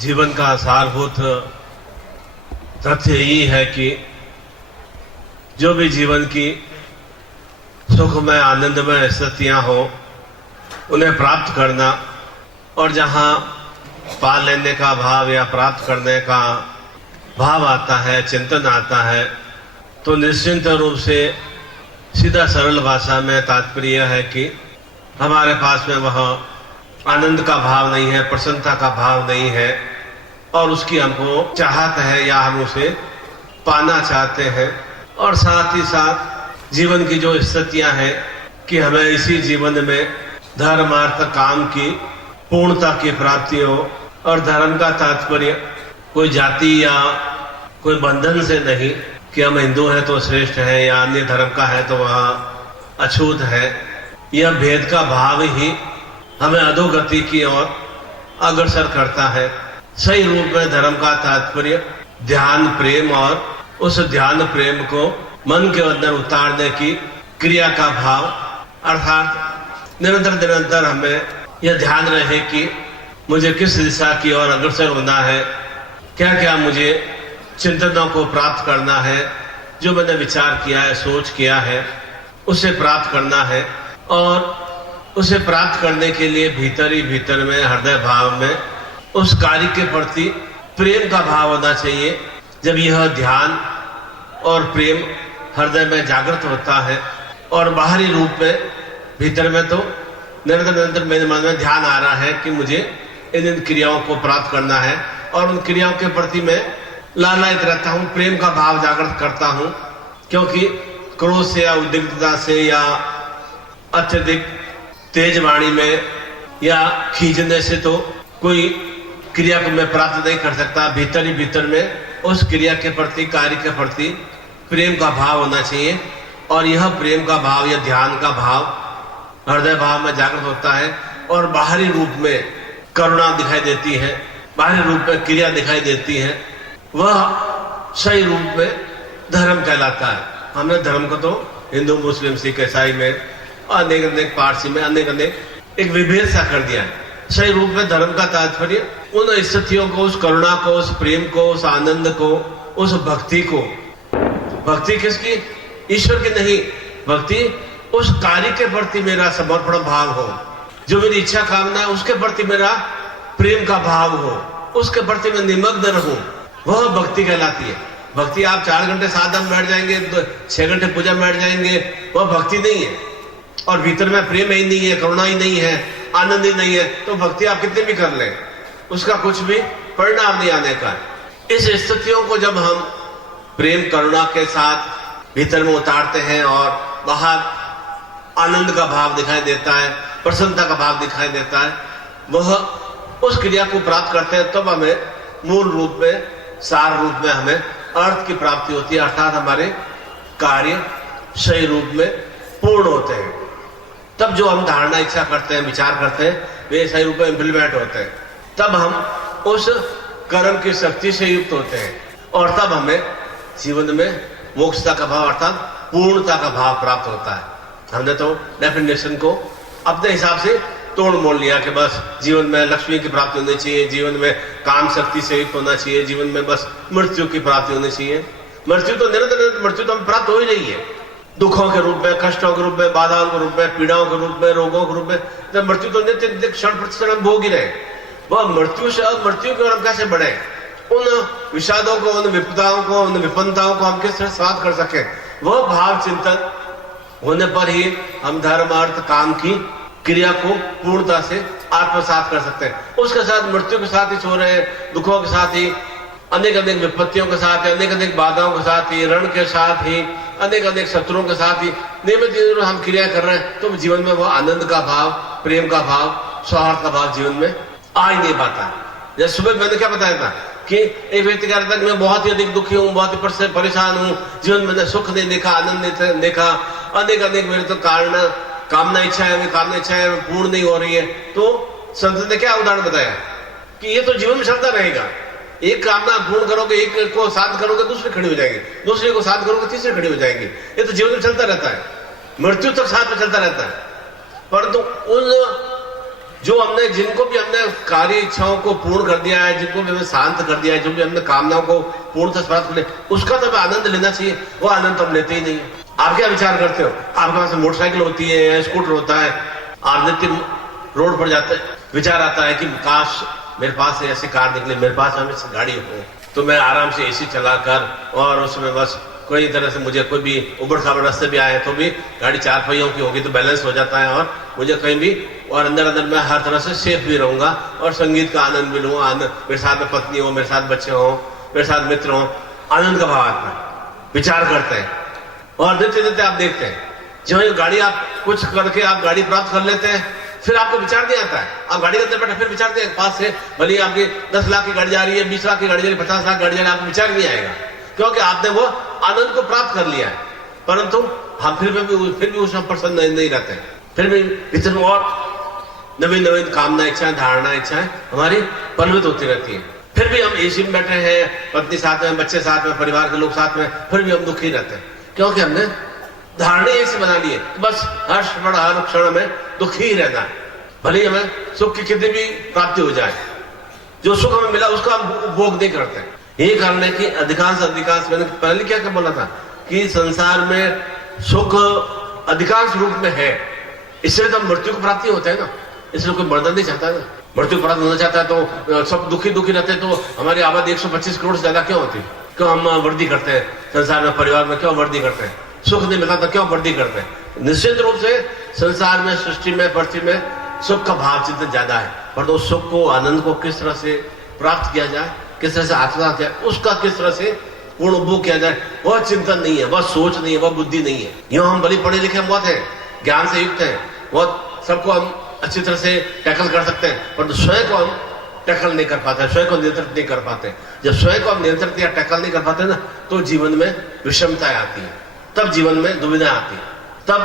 जीवन का सारभूत तथ्य यही है कि जो भी जीवन की सुखमय आनंदमय स्थितियां हो उन्हें प्राप्त करना और जहां पा लेने का भाव या प्राप्त करने का भाव आता है, चिंतन आता है, तो निश्चिंत रूप से सीधा सरल भाषा में तात्पर्य है कि हमारे पास में वह आनंद का भाव नहीं है, प्रसन्नता का भाव नहीं है और उसकी हमको चाहत है या हम उसे पाना चाहते हैं। और साथ ही साथ जीवन की जो स्थितियां हैं कि हमें इसी जीवन में धर्म अर्थ काम की पूर्णता की प्राप्ति हो। और धर्म का तात्पर्य कोई जाति या कोई बंधन से नहीं कि हम हिंदू हैं तो श्रेष्ठ है या अन्य धर्म का है तो वह अछूत है। यह भेद का भाव ही हमें अधोगति की ओर अग्रसर करता है। सही रूप में धर्म का तात्पर्य ध्यान प्रेम और उस ध्यान प्रेम को मन के अंदर उतारने की क्रिया का भाव, अर्थात निरंतर हमें यह ध्यान रहे कि मुझे किस दिशा की ओर अग्रसर होना है, क्या क्या मुझे चिंतनों को प्राप्त करना है, जो मैंने विचार किया है, सोच किया है, उसे प्राप्त करना है। और उसे प्राप्त करने के लिए भीतर ही भीतर में हृदय भाव में उस कार्य के प्रति प्रेम का भाव होना चाहिए। जब यह ध्यान और प्रेम हृदय में जागृत होता है और बाहरी रूप में भीतर में तो निरंतर मेरे मन में ध्यान आ रहा है कि मुझे इन क्रियाओं को प्राप्त करना है और उन क्रियाओं के प्रति मैं लालायित रहता हूं, प्रेम का भाव जागृत करता हूं। क्योंकि क्रोध से या उद्विग्नता से या अत्यधिक तेज वाणी में या खींचने से तो कोई क्रिया को मैं प्राप्त नहीं कर सकता। भीतर ही भीतर में उस क्रिया के प्रति, कार्य के प्रति प्रेम का भाव होना चाहिए। और यह प्रेम का भाव या ध्यान का भाव हृदय भाव में जागृत होता है और बाहरी रूप में करुणा दिखाई देती है, बाहरी रूप में क्रिया दिखाई देती है। वह सही रूप में धर्म कहलाता है। हमने धर्म को तो हिंदू, मुस्लिम, सिख, ईसाई में अनेक पारसी में अनेक एक विभेद सा कर दिया है। सही रूप में धर्म का तात्पर्य उन स्थितियों को, उस करुणा को, उस प्रेम को, उस आनंद को, उस भक्ति को, भक्ति किसकी? ईश्वर की नहीं, भक्ति उस कार्य के प्रति मेरा समर्पण भाव हो, जो मेरी इच्छा कामना है उसके प्रति मेरा प्रेम का भाव हो, उसके प्रति मैं निमग्न रहूं, वह भक्ति कहलाती है। भक्ति आप 4 घंटे साधना में बैठ जाएंगे, 6 घंटे पूजा में बैठ जाएंगे, वह भक्ति नहीं है। और भीतर में प्रेम ही नहीं है, करुणा ही नहीं है, आनंद ही नहीं है, तो भक्ति आप कितने भी कर लें, उसका कुछ भी परिणाम नहीं आने का। इस स्थितियों को जब हम प्रेम करुणा के साथ भीतर में उतारते हैं और बाहर आनंद का भाव दिखाई देता है, प्रसन्नता का भाव दिखाई देता है, वह उस क्रिया को प्राप्त करते हैं, तब हमें मूल रूप में, सार रूप में हमें अर्थ की प्राप्ति होती है। अर्थात हमारे कार्य सही रूप में पूर्ण होते हैं। तब जो हम धारणा, इच्छा करते हैं, विचार करते हैं, वे सही रूप में इम्प्लीमेंट होते हैं। तब हम उस कर्म की शक्ति से युक्त होते हैं और तब हमें जीवन में मोक्षता का भाव अर्थात पूर्णता का भाव प्राप्त होता है। हमने तो डेफिनेशन को अपने हिसाब से तोड़ मोड़ लिया कि बस जीवन में लक्ष्मी की प्राप्ति होनी चाहिए, जीवन में काम शक्ति से युक्त होना चाहिए, जीवन में बस मृत्यु की प्राप्ति होनी चाहिए। मृत्यु तो निरंतर मृत्यु तो हमें प्राप्त हो ही रही है, दुखों के रूप में, कष्टों के रूप में, बाधाओं के रूप में, पीड़ाओं के रूप में, रोगों के रूप में। तो मृत्यु तो नित्य क्षण प्रतिक्षण भोग ही रहे। वह मृत्यु से मृत्यु की ओर हम कैसे बढ़े, उन विषादों को, उन विपदाओं को, उन विपन्नताओं को हम किस तरह समाप्त कर सके, वह भाव चिंतन होने पर ही हम धर्म अर्थ काम की क्रिया को पूर्णता से आत्मसात कर सकते हैं। उसके साथ मृत्यु के साथ ही सो रहे हैं, दुखों के साथ ही, अनेक विपत्तियों के साथ ही, अनेक बाधाओं के साथ ही, ऋण के साथ ही, अनेक शत्रुओं के साथ ही नियमित हम क्रिया कर रहे हैं, तो जीवन में वो आनंद का भाव, प्रेम का भाव, सौहार्द का भाव जीवन में आ ही नहीं पाता। जैसे सुबह मैंने क्या बताया था कि एक व्यक्ति कह रहा था कि मैं बहुत ही अधिक दुखी हूँ, बहुत ही परेशान हूँ, जीवन में सुख नहीं देखा, आनंद नहीं देखा, अनेक मेरे तो कारण कामना इच्छाएं, कामना इच्छाएं पूर्ण नहीं हो रही है। तो संत ने क्या उदाहरण बताया कि ये तो जीवन में चलता रहेगा। एक कामना पूर्ण करोगे, एक को साध करोगे, दूसरी खड़ी हो जाएगी, दूसरे को साध करोगे, तीसरी खड़ी हो जाएगी। ये तो जीवन में चलता रहता है, मृत्यु तक साथ में चलता रहता है। परंतु उन जो हमने जिनको भी हमने कार्य इच्छाओं को पूर्ण कर दिया है, जिनको भी हमने शांत कर दिया है, जो भी हमने कामनाओं को पूर्णतः प्राप्त कर लिया, उसका तो आनंद लेना चाहिए। वो आनंद तो हम लेते ही नहीं। आप क्या विचार करते हो? आपके पास मोटरसाइकिल होती है, स्कूटर होता है, आप नित्य रोड पर जाते हैं, विचार आता है कि काश मेरे पास ऐसी कार निकले, मेरे पास हमेशा गाड़ी हो, तो मैं आराम से एसी चलाकर और उसमें बस कोई तरह से मुझे कोई भी उबड़ खाबड़ रास्ते भी आए तो भी गाड़ी 4 पहियों की होगी तो बैलेंस हो जाता है और मुझे कहीं भी और अंदर मैं हर तरह से सेफ भी रहूंगा और संगीत का आनंद भी लूंगा। आनंद, मेरे साथ में पत्नी हो, मेरे साथ बच्चे हो, मेरे साथ मित्र हो, आनंद का भाव आता है। विचार करते हैं और नित्य नित्य आप देखते हैं जो ये गाड़ी आप कुछ करके आप गाड़ी प्राप्त कर लेते हैं, फिर आपको विचार नहीं आता है। आप गाड़ी के अंदर बैठे फिर विचारते हैं पास से भले आपकी 10 लाख की गाड़ी जा रही है, 20 लाख की गाड़ी जा रही है, 50 लाख की गाड़ी जा रही है, आपको विचार नहीं आएगा क्योंकि आपने वो आनंद को प्राप्त कर लिया है। परंतु हम फिर भी उसमें प्रसन्न नहीं रहते, फिर भी इतने और नवीन नवीन कामना इच्छाएं, धारणा इच्छाएं हमारी पलवित होती रहती है। फिर भी हम एसी में बैठे हैं, पत्नी साथ में, बच्चे साथ में, परिवार के लोग साथ में, फिर भी हम दुखी रहते हैं क्योंकि हमने धारणा ऐसी बना ली है बस हर क्षण में दुखी ही रहना है। भले हमें सुख की कितनी भी प्राप्ति हो जाए, जो सुख हमें मिला उसका हम उपभोग नहीं करते हैं। यही कारण है कि अधिकांश मैंने पहले क्या बोला था कि संसार में सुख अधिकांश रूप में है, इसलिए तो मृत्यु को प्राप्ति होता है ना, इसलिए कोई मर्दन नहीं चाहता है। मृत्यु को प्राप्त होना चाहता है तो सब दुखी रहते हैं, तो हमारी आबादी 125 करोड़ से ज्यादा क्यों होती? क्यों हम वृद्धि करते हैं संसार में, परिवार में क्यों वृद्धि करते हैं? सुख नहीं मिलता तो क्यों वृद्धि करते हैं? निश्चित रूप से संसार में, सृष्टि में, पृथ्वी में सुख का भाव चिंतन ज्यादा है, पर तो सुख को, आनंद को किस तरह से प्राप्त किया जाए, किस तरह से आत्मसात किया, उसका किस तरह से पूर्ण उपभोग किया जाए, वह चिंतन नहीं है, वह सोच नहीं है, वह बुद्धि नहीं है। यूं हम भले पढ़े लिखे बहुत हैं, ज्ञान से युक्त हैं, बहुत सबको हम अच्छी तरह से टैकल कर सकते हैं, पर स्वयं को हम टैकल नहीं कर पाते, स्वयं को नियंत्रित नहीं कर पाते। जब स्वयं को हम नियंत्रित या टैकल नहीं कर पाते ना, तो जीवन में विषमताएं आती है, तब जीवन में दुविधा आती है, तब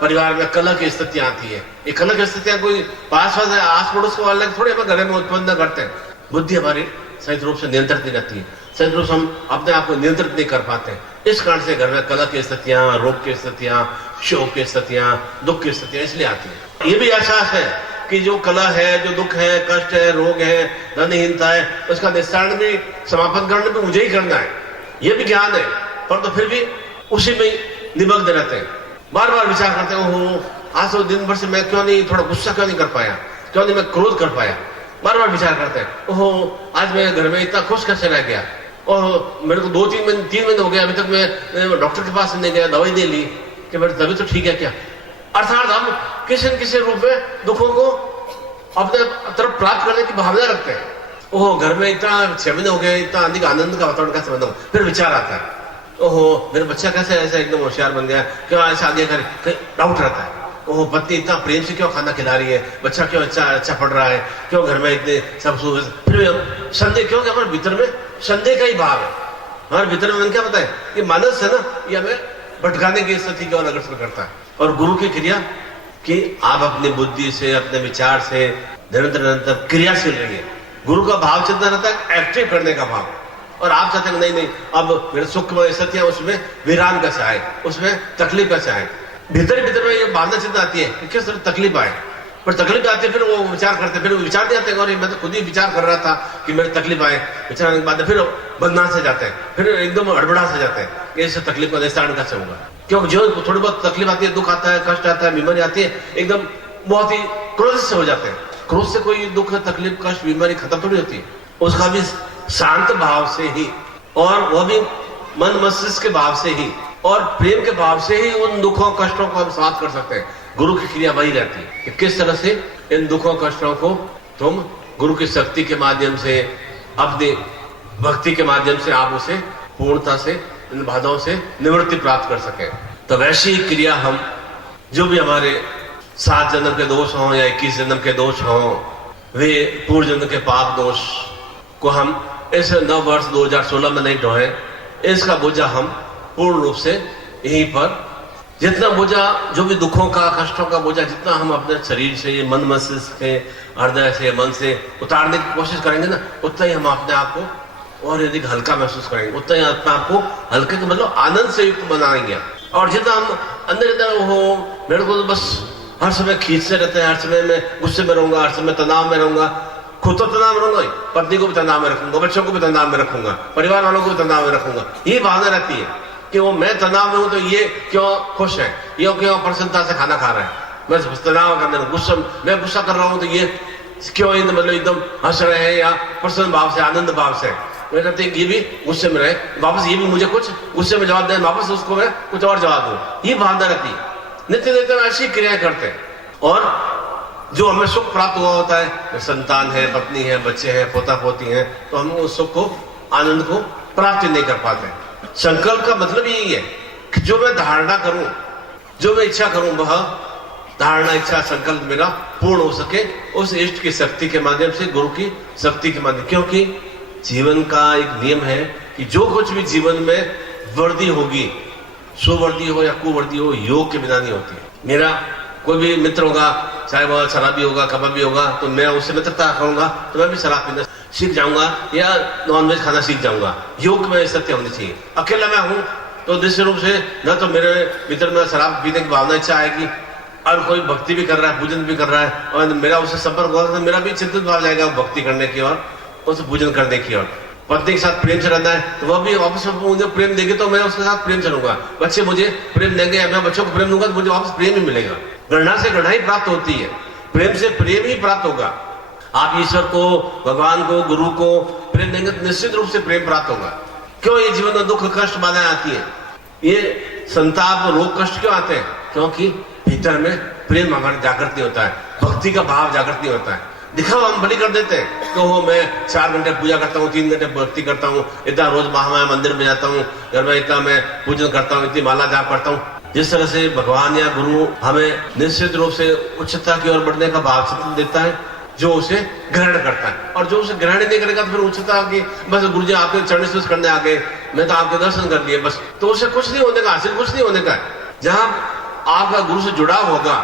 परिवार में कलह की स्थितियां आती है। ये कलह की स्थितियां कोई पास आस पड़ोस वाले थोड़े हम घर में उत्पन्न करते हैं। बुद्धि हमारी सही रूप से नियंत्रित नहीं रहती है, सही रूप से हम अपने आप को नियंत्रित नहीं कर पाते। इस कारण से घर में कलह की स्थितियां, रोग की स्थितियां, शोक की स्थितियां, दुख की स्थितियां इसलिए आती है। ये भी एहसास है कि जो कलह है, जो दुख है, कष्ट है, रोग है, धनहीनता है, उसका निस्तारण भी, समापन करने भी मुझे ही करना है, ये भी ज्ञान है, पर तो फिर भी उसी में निमग्न रहते हैं। बार बार विचार करते हैं, ओहो आज तो दिन भर से मैं क्यों नहीं थोड़ा गुस्सा क्यों नहीं कर पाया, क्यों नहीं मैं क्रोध कर पाया। बार बार विचार करते हैं, ओहो आज मैं घर में इतना खुश कैसे रह गया, और मेरे को 3 महीने हो गए अभी तक मैं डॉक्टर के पास नहीं गया, दवाई नहीं ली कि मेरी तबीयत तो ठीक है क्या। अर्थात हम किसी न किसी रूप में दुखों को अपने तरफ प्राप्त करने की भावना रखते हैं। ओहो घर में इतना 6 महीने हो गए, इतना अधिक आनंद का वातावरण कैसे बना। फिर विचार आता है, ओहो मेरा बच्चा कैसे ऐसा एकदम होशियार बन गया, क्यों ऐसा आगे कर डाउट रहता है। ओहो पत्नी इतना प्रेम से क्यों खाना खिला रही है, बच्चा क्यों अच्छा पढ़ रहा है, क्यों घर में इतने सब फिर संदेह, क्योंकि हमारे भीतर में संदेह का ही भाव है। हमारे भीतर में क्या पता है, ये मानस है ना, ये हमें भटकाने की स्थिति की ओर अग्रसर करता है। और गुरु की क्रिया कि आप अपनी बुद्धि से, अपने विचार से निरंतर क्रियाशील रहिए। गुरु का भाव चिंतन रहता है एक्टिव करने का भाव, और आप चाहते हैं नहीं अब मेरे सुख में स्थितियां, उसमें विराम कैसे आए, उसमें तकलीफ कैसे आए। भीतर में ये भावना चिंता आती है कि किस तरह तकलीफ आए, पर तकलीफ आती है फिर वो विचार करते, फिर वो विचार नहीं आते, और मैं तो खुद ही विचार कर रहा था कि मेरी तकलीफ आए, विचार के बाद फिर बदनाम से जाते हैं, फिर एकदम हड़बड़ा से जाते हैं कि इससे तकलीफ का निस्तारण कैसे होगा। क्योंकि जो थोड़ी बहुत तकलीफ आती है, दुख आता है, कष्ट आता है, बीमारी आती है, एकदम बहुत ही क्रोध से हो जाते हैं। क्रोध से कोई दुख, तकलीफ, कष्ट, बीमारी खत्म थोड़ी होती है, उसका भी शांत भाव से ही, और वह भी मन मस्तिष्क के भाव से ही और प्रेम के भाव से ही उन दुखों कष्टों को हम समाप्त कर सकते हैं। गुरु की क्रिया वही रहती है कि किस तरह से इन दुखों कष्टों को तुम गुरु की शक्ति के माध्यम से, अपनी भक्ति के माध्यम से आप उसे पूर्णता से, इन बाधाओं से निवृत्ति प्राप्त कर सके। तो वैसी क्रिया हम, जो भी हमारे 7 जन्म के दोष हों या 21 जन्म के दोष हों, वे पूर्व जन्म के पाप दोष को हम इस नव वर्ष 2016 में नहीं ढोए। इसका बोझा हम पूर्ण रूप से यहीं पर, जितना बोझा, जो भी दुखों का, कष्टों का बोझा, जितना हम अपने शरीर से, मन मस्तिष्क से, हृदय से, मन से उतारने की कोशिश करेंगे ना, उतना ही हम अपने आप को और यदि हल्का महसूस करेंगे, उतना ही अपने आप को हल्के के मतलब आनंद से युक्त बनाएंगे। और जितना हम अंदर हो, मेरे को तो बस हर समय खींचते रहते हैं, हर समय मैं गुस्से में रहूंगा, हर समय तनाव में रहूंगा। खुद तो तनाव में रहूंगा, पत्नी को भी तनाव में रखूंगा, बच्चों को भी तनाव में रखूंगा, परिवार वालों को भी तनाव में रखूंगा। ये भावना रहती है कि वो मैं तनाव में हूं तो ये क्यों खुश है, ये क्यों प्रसन्नता से खाना खा रहा है, मैं तनाव करने गुस्सा, मैं गुस्सा कर रहा हूं तो ये क्यों मतलब एकदम हंस रहे हैं या प्रसन्न भाव से, आनंद भाव से। मैं कहते हैं ये भी गुस्से में रहे, वापस ये भी मुझे कुछ गुस्से में जवाब दे, वापस उसको मैं कुछ और जवाब दूं। ये भावना रहती है। नित्य नित्य ऐसी क्रियाएं करते हैं और जो हमें सुख प्राप्त हुआ होता है, संतान है, पत्नी है, बच्चे हैं, पोता पोती हैं, तो हम उस सुख को, आनंद को प्राप्त नहीं कर पाते। संकल्प का मतलब यही है कि जो मैं धारणा करूं, जो मैं इच्छा करूं, वह धारणा, इच्छा, संकल्प मेरा पूर्ण हो सके उस इष्ट की शक्ति के माध्यम से, गुरु की शक्ति के माध्यम। क्योंकि जीवन का एक नियम है कि जो कुछ भी जीवन में वृद्धि होगी, सुवृद्धि हो या कुवृद्धि हो, योग के बिना नहीं होती है। मेरा कोई भी मित्र होगा, चाहे वह शराबी होगा, कबाबी होगा, तो मैं उससे मित्रता करूंगा तो मैं भी शराब पीना सीख जाऊंगा या नॉनवेज खाना सीख जाऊंगा। योग में सत्य होनी चाहिए। अकेला मैं हूं तो निश्चित रूप से न तो मेरे मित्र में शराब पीने की भावना, इच्छा आएगी, और कोई भक्ति भी कर रहा है, पूजन भी कर रहा है, और मेरा उससे संपर्क होगा तो मेरा भी चिंतित भाव जाएगा भक्ति करने की और उसे पूजन करने की ओर। पत्नी के साथ प्रेम से रहना है तो वह भी वापस मुझे प्रेम देगी तो मैं उसके साथ प्रेम चलूंगा। बच्चे मुझे प्रेम देंगे या मैं बच्चों को प्रेम दूंगा तो मुझे वापस प्रेम ही मिलेगा। गणना से गणना ही प्राप्त होती है, प्रेम से प्रेम ही प्राप्त होगा। आप ईश्वर को, भगवान को, गुरु को प्रेम देंगे तो निश्चित रूप से प्रेम प्राप्त होगा। क्यों ये जीवन में दुख, कष्ट, बाधाएं आती है, ये संताप, रोग, कष्ट क्यों आते हैं? क्योंकि भीतर में प्रेम हमारे जागृत नहीं होता है, भक्ति का भाव जागृत नहीं होता है। दिखावा हम बलि कर देते हैं, तो मैं 4 घंटे पूजा करता हूँ, 3 घंटे भक्ति करता हूँ, इतना रोज महामाया मंदिर में जाता हूँ, घर में इतना मैं पूजन करता हूँ, इतनी माला जाप करता हूँ। जिस तरह से भगवान या गुरु हमें निश्चित रूप से उच्चता की ओर बढ़ने का भाव देता है, जो उसे ग्रहण करता है, और जो उसे ग्रहण नहीं करेगा तो फिर उच्चता की बस गुरु जी आपके चरण स्पर्श करने आ गए, मैं तो आपके दर्शन कर लिए बस, तो उसे कुछ नहीं होने का, हासिल कुछ नहीं होने का। जहां आपका गुरु से जुड़ाव होगा,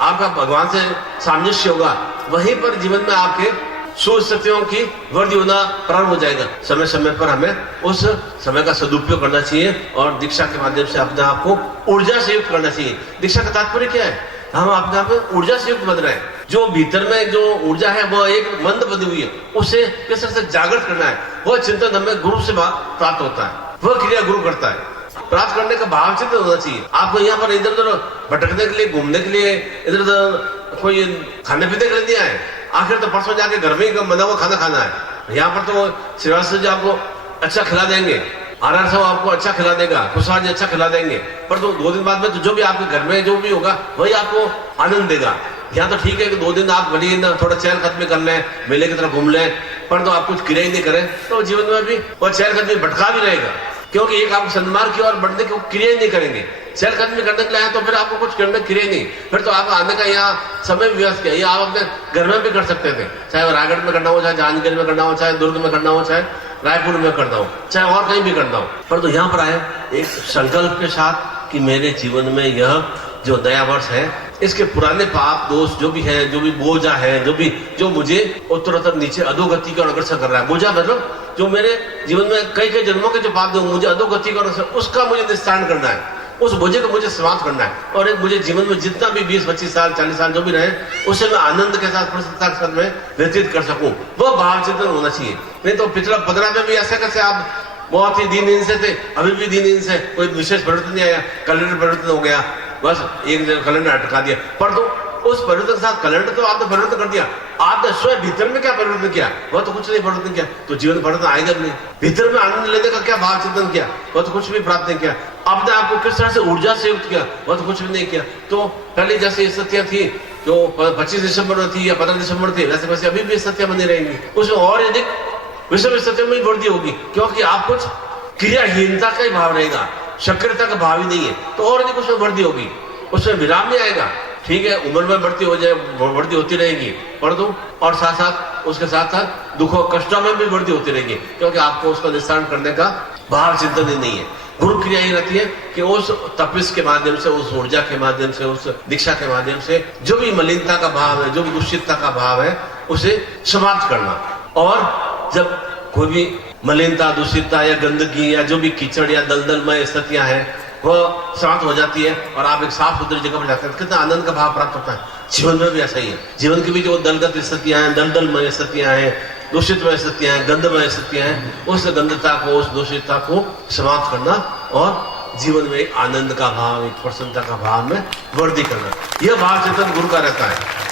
आपका भगवान से सामंजस्य होगा, वहीं पर जीवन में आपके सुस्थितियों की वृद्धि होना प्रारंभ हो जाएगा। समय समय पर हमें उस समय का सदुपयोग करना चाहिए और दीक्षा के माध्यम से अपने आप को ऊर्जा से युक्त करना चाहिए। दीक्षा का तात्पर्य क्या है? हम अपने आप में ऊर्जा से युक्त बन रहे हैं। जो भीतर में जो ऊर्जा है वह एक मंद बनी हुई है, उसे किस तरह से जागृत करना है, वह चिंतन हमें गुरु से प्राप्त होता है, वह क्रिया गुरु करता है। प्राप्त करने का भाव चिंतन होना चाहिए। आपको यहाँ पर इधर उधर भटकने के लिए, घूमने के लिए, इधर उधर कोई खाने पीने के लिए नहीं आए। आखिर तो परसों जाके घर में ही बना हुआ खाना खाना है। यहाँ पर तो श्रीवास जी आपको अच्छा खिला देंगे, आर साहब आपको अच्छा खिला देगा, कुशवाहा जी अच्छा खिला देंगे, पर तो 2 दिन बाद में तो जो भी आपके घर में जो भी होगा वही आपको आनंद देगा। यहाँ तो ठीक है कि 2 दिन आप बढ़िए ना थोड़ा चहल कदमी कर लें, मेले की तरफ घूम लें, पर तो आप कुछ क्रिया ही नहीं करें तो जीवन में भी और चहल कदमी भटका भी रहेगा। क्योंकि एक आप सन्मार्ग की ओर बढ़ने की क्रिया ही नहीं करेंगे। चहल कदमी करने के लिए तो फिर आपको कुछ करने क्रिया नहीं, फिर तो आप आने का यहाँ समय व्यस्त किया, ये आप अपने घर में भी कर सकते थे, चाहे रायगढ़ में करना हो, चाहे जांजगीर में करना हो, चाहे दुर्ग में करना हो, चाहे रायपुर में करना हो, चाहे और कहीं भी करना हो, पर तो यहाँ पर आए एक संकल्प के साथ कि मेरे जीवन में यह जो नया वर्ष है, इसके पुराने पाप दोष जो भी है, जो भी बोझा है, जो मुझे उत्तरोत्तर नीचे अधोगति की ओर अग्रसर कर रहा है, बोझा मतलब जो मेरे जीवन में कई कई जन्मों के जो पाप मुझे अधोगति की ओर, उसका मुझे निस्तारण करना है, उस बोझे को मुझे समाप्त करना है, और एक मुझे जीवन में जितना भी 20-25 साल 40 साल जो भी रहे उसे मैं आनंद के साथ, प्रसन्नता के साथ में व्यतीत कर सकूं, वह भाव चिंतन होना चाहिए। नहीं तो पिछला 15 में भी ऐसे कैसे आप बहुत ही दीनहीन से थे, अभी भी दीनहीन से, कोई विशेष परिवर्तन नहीं आया, कैलेंडर परिवर्तन हो गया, बस एक कैलेंडर अटका दिया, पर तो उस परिवर्तन के साथ कैलेंडर तो आपने परिवर्तन कर दिया, आपने स्वयं भीतर में क्या परिवर्तन किया? वह तो कुछ नहीं परिवर्तन किया, तो जीवन में परिवर्तन आएगा नहीं। भीतर में आनंद लेने का क्या भाव चिंतन किया? वह तो कुछ भी प्राप्त नहीं किया। अपने आप को किस तरह से ऊर्जा से युक्त किया? वह तो कुछ भी नहीं किया। तो पहले जैसे स्थितियां थी जो 25 दिसंबर में थी या 15 दिसंबर थी, वैसे वैसे अभी भी स्थितियां बनी रहेंगी, उसमें और अधिक विषम स्थितियों में वृद्धि होगी, क्योंकि आप कुछ क्रियाहीनता का ही भाव रहेगा, सक्रियता का भाव ही नहीं है, तो और अधिक उसमें वृद्धि होगी, उसमें विराम नहीं आएगा। ठीक है, उम्र में बढ़ती हो जाए, वृद्धि होती रहेगी, परंतु और साथ साथ उसके साथ साथ दुखों कष्टों में भी वृद्धि होती रहेगी, क्योंकि आपको उसका निस्तारण करने का भाव चिंतन ही नहीं है। गुरु क्रिया ही रहती है कि उस तपस्या के माध्यम से, उस ऊर्जा के माध्यम से, उस दीक्षा के माध्यम से जो भी मलिनता का भाव है, जो भी दूषितता का भाव है, उसे समाप्त करना। और जब कोई भी मलिनता, दूषितता या गंदगी या जो भी कीचड़ या दलदलमय स्थितियां हैं, वह समाप्त हो जाती है और आप एक साफ सुथरी जगह पर जाते हैं, कितना आनंद का भाव प्राप्त होता है। जीवन में भी ऐसा ही है। जीवन की भी जो दलगत स्थितियां हैं, दलदलमय स्थितियां हैं, दूषितमय स्थितियां हैं, गंधमय स्थितियां हैं, उस गंधता को, उस दूषितता को समाप्त करना और जीवन में एक आनंद का भाव, एक प्रसन्नता का भाव में वृद्धि करना, यह भाव चेतन गुरु का रहता है।